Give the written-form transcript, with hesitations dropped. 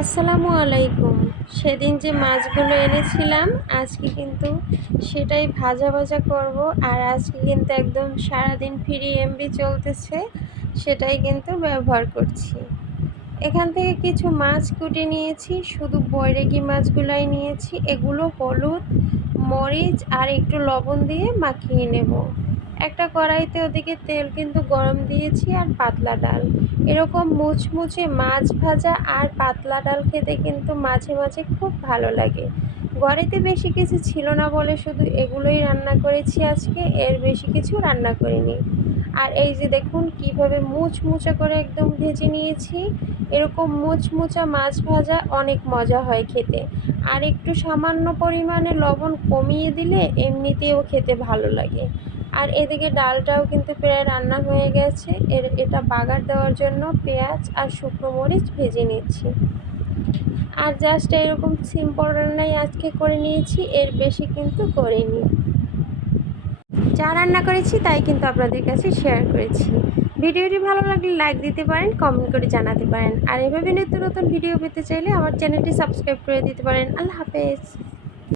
আসসালামু আলাইকুম। সেদিন যে মাছগুলো এনেছিলাম আজকে কিন্তু সেটাই ভাজা ভাজা করব। আর আজকে কিন্তু একদম সারাদিন ফ্রি এমবি চলতেছে, সেটাই কিন্তু ব্যবহার করছি। এখান থেকে কিছু মাছ কুটে নিয়েছি, শুধু বৈরাগী মাছগুলাই নিয়েছি। এগুলো হলুদ, মরিচ আর একটু লবণ দিয়ে মাখিয়ে নেব। একটা কড়াইতে ওদিকে তেল কিন্তু গরম দিয়েছি আর পাতলা ডাল। এরকম মুচমুচে মাছ ভাজা আর পাতলা ডাল খেতে কিন্তু মাঝে মাঝে খুব ভালো লাগে। ঘরেতে বেশি কিছু ছিল না বলে শুধু এগুলোই রান্না করেছি আজকে, এর বেশি কিছু রান্না করিনি। আর এই যে দেখুন কিভাবে মুচমুচে করে একদম ভেজে নিয়েছি। এরকম মুচমুচা মাছ ভাজা অনেক মজা হয় খেতে। আর একটু সামান্য পরিমাণে লবণ কমিয়ে দিলে এমনিতেও খেতে ভালো লাগে। আর এদিকে ডালটাও কিন্তু প্রায় রান্না হয়ে গেছে। এটা বাগার দেওয়ার জন্য পেঁয়াজ আর শুকনো মরিচ ভেজে নিচ্ছি। আর জাস্ট এরকম সিম্পল রান্নাই আজকে করে নিয়েছি, এর বেশি কিন্তু করিনি। যা রান্না করেছি তাই কিন্তু আপনাদের কাছে শেয়ার করেছি। ভিডিওটি ভালো লাগলে লাইক দিতে পারেন, কমেন্ট করে জানাতে পারেন। আর এভাবে নিত্য নতুন ভিডিও পেতে চাইলে আমার চ্যানেলটি সাবস্ক্রাইব করে দিতে পারেন। আল্লাহ হাফেজ।